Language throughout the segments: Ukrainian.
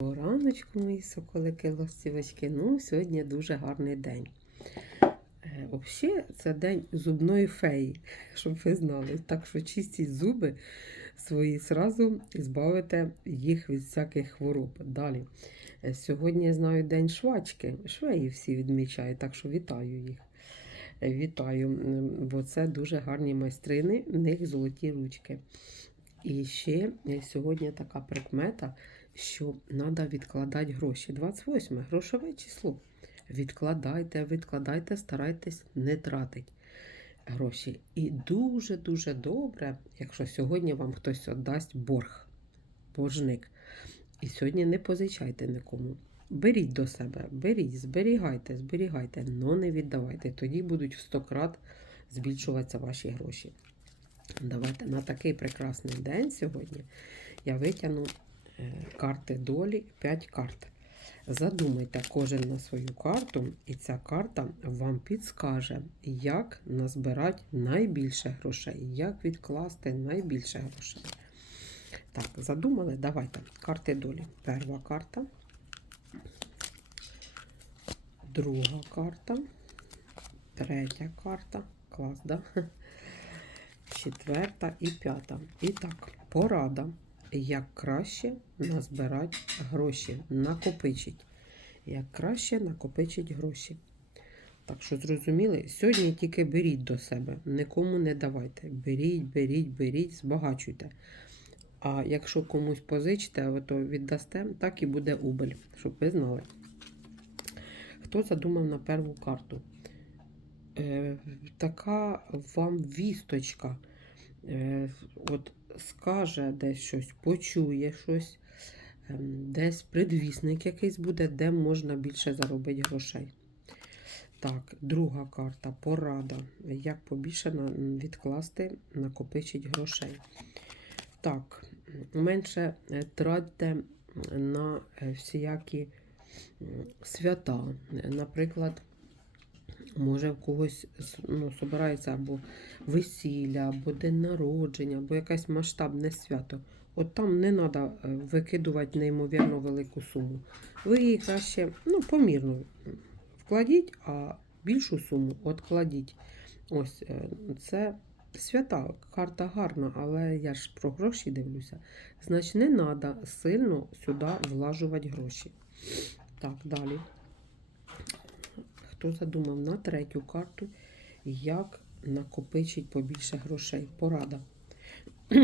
Раночку, мої соколики, ластівочки. Ну, сьогодні дуже гарний день. Е, Взагалі, це день зубної феї, щоб ви знали. Так що чистіть зуби свої зразу і збавите їх від всяких хвороб. Далі. Е, Сьогодні я знаю день швачки. Швеї всі відмічають, так що вітаю їх. Е, Вітаю, бо це дуже гарні майстрини, в них золоті ручки. І ще е, сьогодні така прикмета, що треба відкладати гроші. 28 грошове число. Відкладайте, відкладайте, старайтесь не тратити гроші. І дуже-дуже добре, якщо сьогодні вам хтось віддасть борг, боржник. І сьогодні не позичайте нікому. Беріть до себе, беріть, зберігайте, зберігайте, але не віддавайте. Тоді будуть в 100 крат збільшуватися ваші гроші. Давайте на такий прекрасний день сьогодні я витягну е, карти долі 5 карт. Задумайте кожен на свою карту, і ця карта вам підскаже, як назбирати найбільше грошей, як відкласти найбільше грошей. Так, задумали? Давайте. Карти долі. Перша карта. Друга карта. Третя карта. Клас, да? Четверта і п'ята. І так, порада. Як краще назбирати гроші, накопичить. Як краще накопичить гроші. Так що зрозуміли, сьогодні тільки беріть до себе, нікому не давайте. Беріть, беріть, беріть, збагачуйте. А якщо комусь позичите, то віддасте, так і буде убыль, щоб ви знали. Хто задумав на перву карту? Е, така вам вісточка. Е, от скаже десь щось, почує щось, ем, десь предвісник якийсь буде, де можна більше заробити грошей. Так, друга карта порада. Як побільше відкласти, накопичить грошей. Так, менше е, тратьте на всіякі свята. Наприклад, може в когось ну, собирається або весілля, або день народження, або якесь масштабне свято. От там не треба викидувати неймовірно велику суму. Ви її краще ну, помірно вкладіть, а більшу суму откладіть. Ось е, це свята, карта гарна, але я ж про гроші дивлюся. Значить, не треба сильно сюди влажувати гроші. Так, далі. Хто задумав на третю карту, як накопичить побільше грошей? Порада.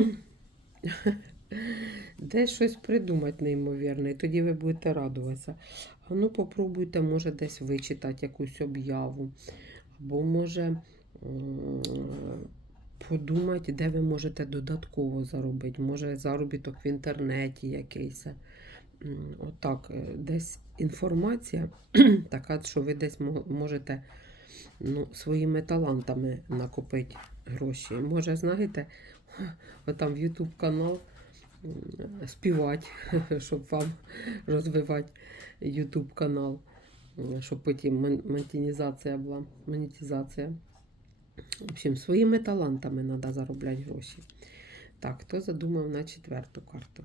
Десь щось придумати неймовірне, і тоді ви будете радуватися. А ну попробуйте, може, десь вичитати якусь об'яву. Або може подумати, де ви можете додатково заробити. Може, заробіток в інтернеті якийсь. Отак, е, десь інформація така, що ви десь можете ну, своїми талантами накопити гроші. Може, знаєте, отам в YouTube канал співати, щоб вам розвивати YouTube канал, щоб потім мон- монетизація була. Монетизація. В общем, своїми талантами треба заробляти гроші. Так, хто задумав на четверту карту?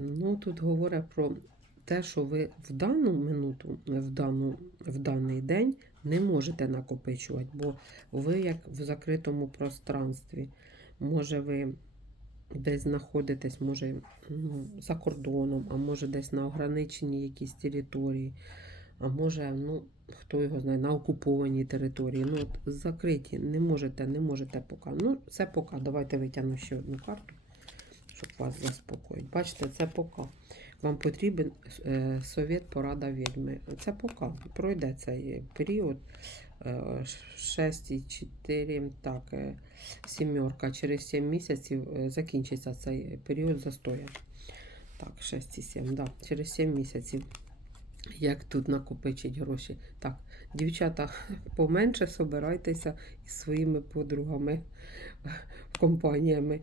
Ну, тут говорить про те, що ви в дану минуту, в, дану, в даний день не можете накопичувати, бо ви як в закритому пространстві. Може, ви десь знаходитесь, може ну, за кордоном, а може десь на ограниченій якійсь території, а може, ну, хто його знає, на окупованій території. Ну, от закриті, не можете, не можете поки. Ну, це поки. Давайте витягну ще одну карту, щоб вас заспокоїть. Бачите, це поки. Вам потрібен е, совет порада відьми. Це поки. Пройде цей період. 6 і 4, так, е, сімерка. Через 7 місяців е, закінчиться цей період застоя. Так, 6 і 7, да, через 7 місяців. Як тут накопичить гроші? Так, дівчата, поменше собирайтеся із своїми подругами, компаніями.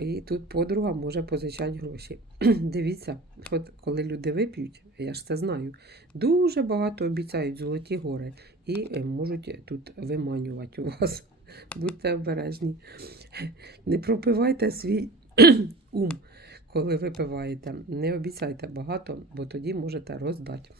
І тут подруга може позичати гроші. Дивіться, от коли люди вип'ють, я ж це знаю, дуже багато обіцяють золоті гори і е, можуть тут виманювати у вас. Будьте обережні. Не пропивайте свій ум. коли випиваєте. Не обіцяйте багато, бо тоді можете роздати.